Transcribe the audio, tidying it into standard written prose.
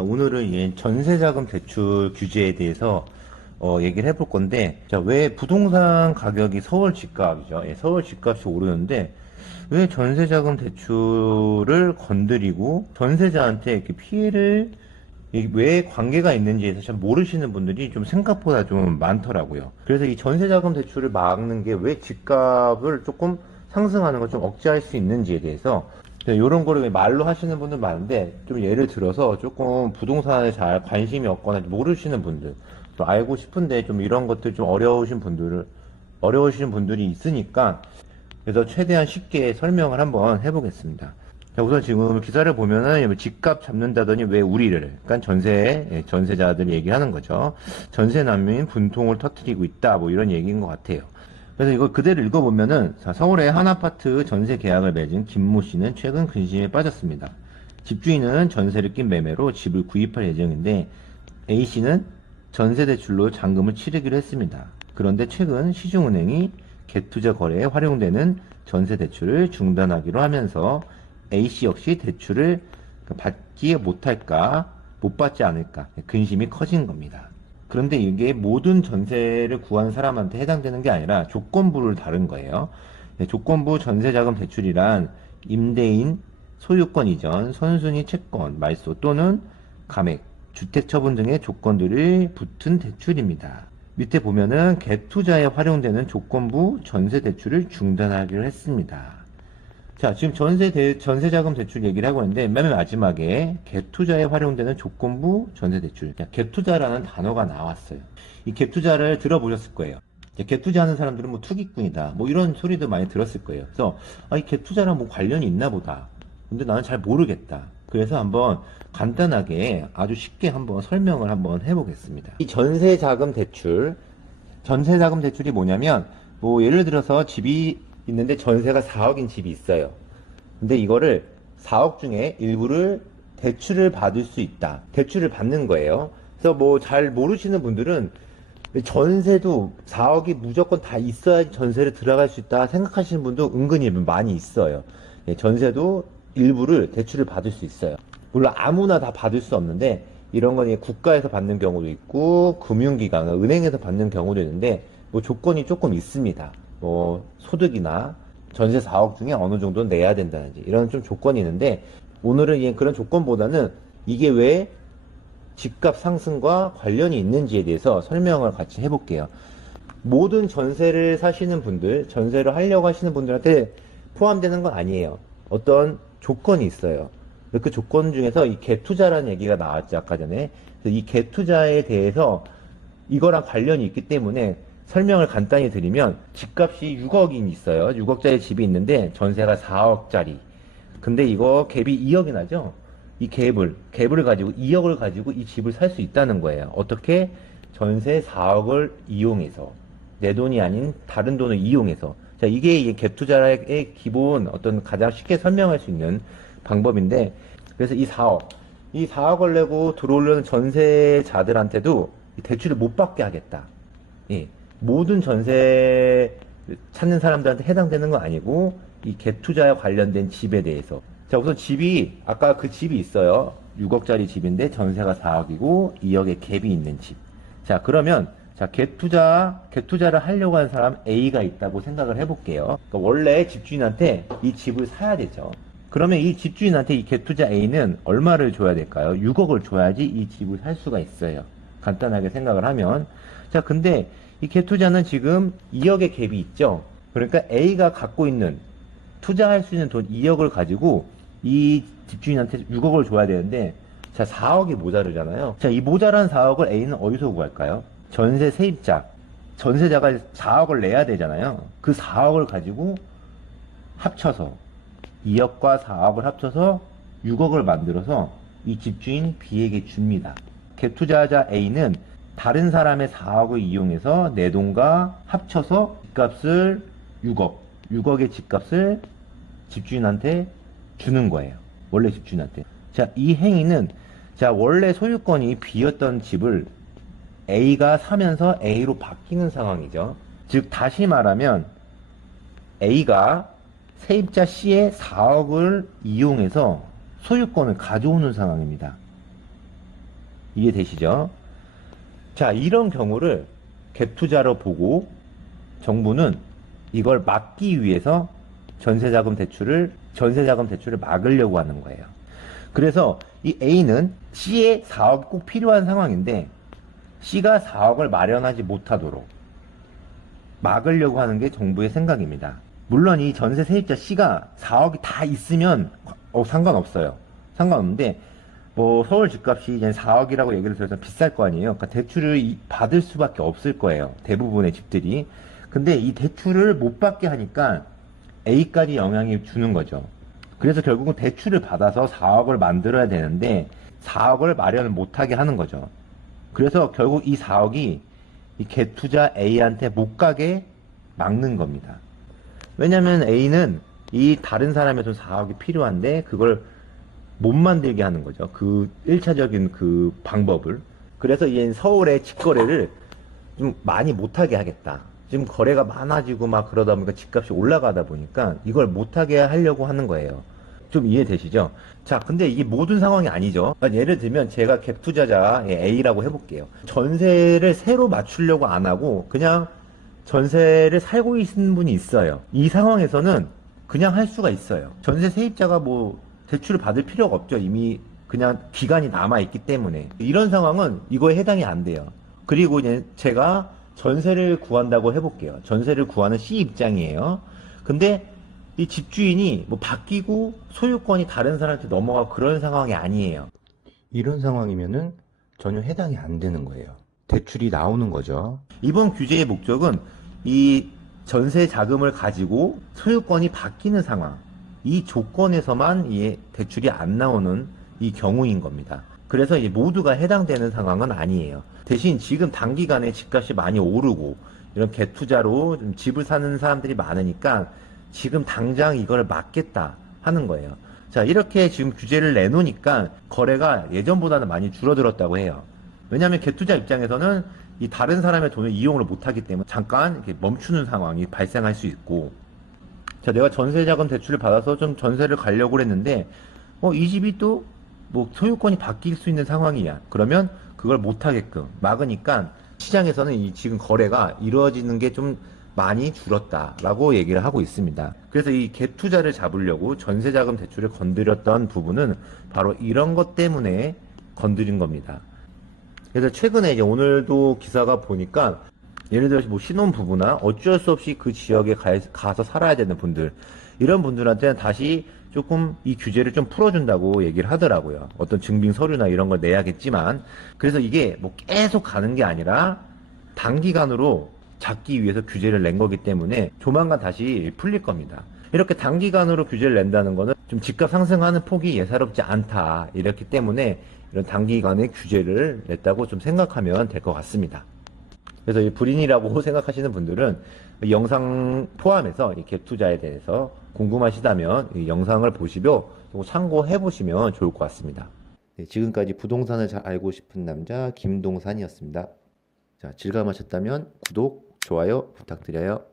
오늘은 전세자금 대출 규제에 대해서 얘기를 해볼 건데, 자, 왜 부동산 가격이 서울 집값이죠? 서울 집값이 오르는데, 왜 전세자금 대출을 건드리고 전세자한테 이렇게 피해를 왜 관계가 있는지에 대해서 잘 모르시는 분들이 좀 생각보다 좀 많더라고요. 그래서 이 전세자금 대출을 막는 게 왜 집값을 조금 상승하는 걸 좀 억제할 수 있는지에 대해서 이런 거를 말로 하시는 분들 많은데 좀 예를 들어서 조금 부동산에 잘 관심이 없거나 모르시는 분들 좀 알고 싶은데 좀 이런 것들 좀 어려우신 분들이 있으니까 그래서 최대한 쉽게 설명을 한번 해보겠습니다. 자, 우선 지금 기사를 보면은 집값 잡는다더니 왜 우리를, 그러니까 전세자들 얘기하는 거죠. 전세 난민 분통을 터뜨리고 있다, 뭐 이런 얘기인 것 같아요. 그래서 이걸 그대로 읽어보면은, 자, 서울의 한 아파트 전세 계약을 맺은 김모 씨는 최근 근심에 빠졌습니다. 집주인은 전세를 낀 매매로 집을 구입할 예정인데, A 씨는 전세 대출로 잔금을 치르기로 했습니다. 그런데 최근 시중은행이 갭투자 거래에 활용되는 전세 대출을 중단하기로 하면서 A씨 역시 대출을 받지 못할까, 못 받지 않을까, 근심이 커진 겁니다. 그런데 이게 모든 전세를 구한 사람한테 해당되는 게 아니라 조건부를 다른 거예요. 조건부 전세자금 대출이란 임대인, 소유권 이전, 선순위 채권, 말소 또는 감액, 주택 처분 등의 조건들이 붙은 대출입니다. 밑에 보면은 갭투자에 활용되는 조건부 전세 대출을 중단하기로 했습니다. 자, 지금 전세자금 대출 얘기를 하고 있는데, 맨 마지막에 갭투자에 활용되는 조건부 전세대출. 갭투자라는 단어가 나왔어요. 이 갭투자를 들어보셨을 거예요. 갭투자 하는 사람들은 뭐 투기꾼이다. 뭐 이런 소리도 많이 들었을 거예요. 그래서, 이 갭투자랑 뭐 관련이 있나 보다. 근데 나는 잘 모르겠다. 그래서 한번 간단하게 아주 쉽게 한번 설명을 한번 해보겠습니다. 이 전세자금 대출이 뭐냐면, 뭐 예를 들어서 집이 있는데 전세가 4억인 집이 있어요. 근데 이거를 4억 중에 일부를 대출을 받을 수 있다. 대출을 받는 거예요. 그래서 뭐 잘 모르시는 분들은 전세도 4억이 무조건 다 있어야 전세를 들어갈 수 있다 생각하시는 분도 은근히 많이 있어요. 전세도 일부를 대출을 받을 수 있어요. 물론 아무나 다 받을 수 없는데 이런 건 국가에서 받는 경우도 있고 금융기관, 은행에서 받는 경우도 있는데 뭐 조건이 조금 있습니다. 뭐 소득이나 전세 4억 중에 어느 정도는 내야 된다든지 이런 좀 조건이 있는데 오늘은 그런 조건보다는 이게 왜 집값 상승과 관련이 있는지에 대해서 설명을 같이 해볼게요. 모든 전세를 사시는 분들, 전세를 하려고 하시는 분들한테 포함되는 건 아니에요. 어떤 조건이 있어요. 그 조건 중에서 이 갭투자라는 얘기가 나왔죠, 아까 전에. 이 갭투자에 대해서 이거랑 관련이 있기 때문에 설명을 간단히 드리면 집값이 6억이 있어요. 6억짜리 집이 있는데 전세가 4억짜리. 근데 이거 갭이 2억이 나죠? 이 갭을 가지고 2억을 가지고 이 집을 살 수 있다는 거예요. 어떻게? 전세 4억을 이용해서. 내 돈이 아닌 다른 돈을 이용해서. 자, 이게 이 갭 투자의 기본 어떤 가장 쉽게 설명할 수 있는 방법인데 그래서 이 4억을 내고 들어오려는 전세자들한테도 대출을 못 받게 하겠다. 예. 모든 전세 찾는 사람들한테 해당되는 건 아니고 이 갭 투자에 관련된 집에 대해서 자 우선 집이 아까 그 집이 있어요. 6억짜리 집인데 전세가 4억이고 2억의 갭이 있는 집. 자 그러면 자 갭 투자를 하려고 하는 사람 A가 있다고 생각을 해볼게요. 그러니까 원래 집주인한테 이 집을 사야 되죠. 그러면 이 집주인한테 이 갭 투자 A는 얼마를 줘야 될까요? 6억을 줘야지 이 집을 살 수가 있어요. 간단하게 생각을 하면 자 근데 이 갭 투자는 지금 2억의 갭이 있죠. 그러니까 A가 갖고 있는 투자할 수 있는 돈 2억을 가지고 이 집주인한테 6억을 줘야 되는데 자 4억이 모자르잖아요. 자 이 모자란 4억을 A는 어디서 구할까요? 전세 세입자 전세자가 4억을 내야 되잖아요. 그 4억을 가지고 합쳐서 2억과 4억을 합쳐서 6억을 만들어서 이 집주인 B에게 줍니다. 갭 투자자 A는 다른 사람의 4억을 이용해서 내 돈과 합쳐서 집값을 6억의 집값을 집주인한테 주는 거예요. 원래 집주인한테. 자, 이 행위는 자, 원래 소유권이 B였던 집을 A가 사면서 A로 바뀌는 상황이죠. 즉, 다시 말하면 A가 세입자 C의 4억을 이용해서 소유권을 가져오는 상황입니다. 이해되시죠? 자, 이런 경우를 갭 투자로 보고 정부는 이걸 막기 위해서 전세자금 대출을 막으려고 하는 거예요. 그래서 이 A는 C에 4억이 꼭 필요한 상황인데 C가 4억을 마련하지 못하도록 막으려고 하는 게 정부의 생각입니다. 물론 이 전세 세입자 C가 4억이 다 있으면 상관없어요. 상관없는데 뭐 서울 집값이 이제 4억이라고 얘기를 들어서 비쌀 거 아니에요. 그러니까 대출을 받을 수밖에 없을 거예요. 대부분의 집들이. 근데 이 대출을 못 받게 하니까 A까지 영향이 주는 거죠. 그래서 결국은 대출을 받아서 4억을 만들어야 되는데 4억을 마련을 못하게 하는 거죠. 그래서 결국 이 4억이 이 갭투자 A한테 못 가게 막는 겁니다. 왜냐면 A는 이 다른 사람의 돈 4억이 필요한데 그걸 못 만들게 하는 거죠. 그 1차적인 그 방법을. 그래서 이 서울의 집거래를 좀 많이 못하게 하겠다. 지금 거래가 많아지고 막 그러다 보니까 집값이 올라가다 보니까 이걸 못하게 하려고 하는 거예요. 좀 이해되시죠? 자, 근데 이게 모든 상황이 아니죠. 예를 들면 제가 갭 투자자 A라고 해볼게요. 전세를 새로 맞추려고 안 하고 그냥 전세를 살고 있는 분이 있어요. 이 상황에서는 그냥 할 수가 있어요. 전세 세입자가 뭐 대출을 받을 필요가 없죠. 이미 그냥 기간이 남아있기 때문에. 이런 상황은 이거에 해당이 안 돼요. 그리고 이제 제가 전세를 구한다고 해볼게요. 전세를 구하는 C 입장이에요. 근데 이 집주인이 뭐 바뀌고 소유권이 다른 사람한테 넘어가고 그런 상황이 아니에요. 이런 상황이면은 전혀 해당이 안 되는 거예요. 대출이 나오는 거죠. 이번 규제의 목적은 이 전세 자금을 가지고 소유권이 바뀌는 상황, 이 조건에서만 이 대출이 안 나오는 이 경우인 겁니다. 그래서 이 모두가 해당되는 상황은 아니에요. 대신 지금 단기간에 집값이 많이 오르고 이런 갭 투자로 좀 집을 사는 사람들이 많으니까 지금 당장 이걸 막겠다 하는 거예요. 자, 이렇게 지금 규제를 내놓으니까 거래가 예전보다는 많이 줄어들었다고 해요. 왜냐하면 갭 투자 입장에서는 이 다른 사람의 돈을 이용을 못하기 때문에 잠깐 이렇게 멈추는 상황이 발생할 수 있고, 자, 내가 전세자금 대출을 받아서 좀 전세를 가려고 했는데 이 집이 또 뭐 소유권이 바뀔 수 있는 상황이야. 그러면 그걸 못하게끔 막으니까 시장에서는 이 지금 거래가 이루어지는 게 좀 많이 줄었다라고 얘기를 하고 있습니다. 그래서 이 갭 투자를 잡으려고 전세자금 대출을 건드렸던 부분은 바로 이런 것 때문에 건드린 겁니다. 그래서 최근에 이제 오늘도 기사가 보니까 예를 들어서 뭐 신혼부부나 어쩔 수 없이 그 지역에 가서 살아야 되는 분들, 이런 분들한테는 다시 조금 이 규제를 좀 풀어준다고 얘기를 하더라고요. 어떤 증빙 서류나 이런 걸 내야겠지만, 그래서 이게 뭐 계속 가는 게 아니라 단기간으로 잡기 위해서 규제를 낸 거기 때문에 조만간 다시 풀릴 겁니다. 이렇게 단기간으로 규제를 낸다는 거는 좀 집값 상승하는 폭이 예사롭지 않다. 이렇기 때문에 이런 단기간의 규제를 냈다고 좀 생각하면 될 것 같습니다. 그래서 이 불인이라고 생각하시는 분들은 이 영상 포함해서 이 갭 투자에 대해서 궁금하시다면 이 영상을 보시고 참고해 보시면 좋을 것 같습니다. 네, 지금까지 부동산을 잘 알고 싶은 남자 김동산이었습니다. 자, 즐거우셨다면 구독, 좋아요 부탁드려요.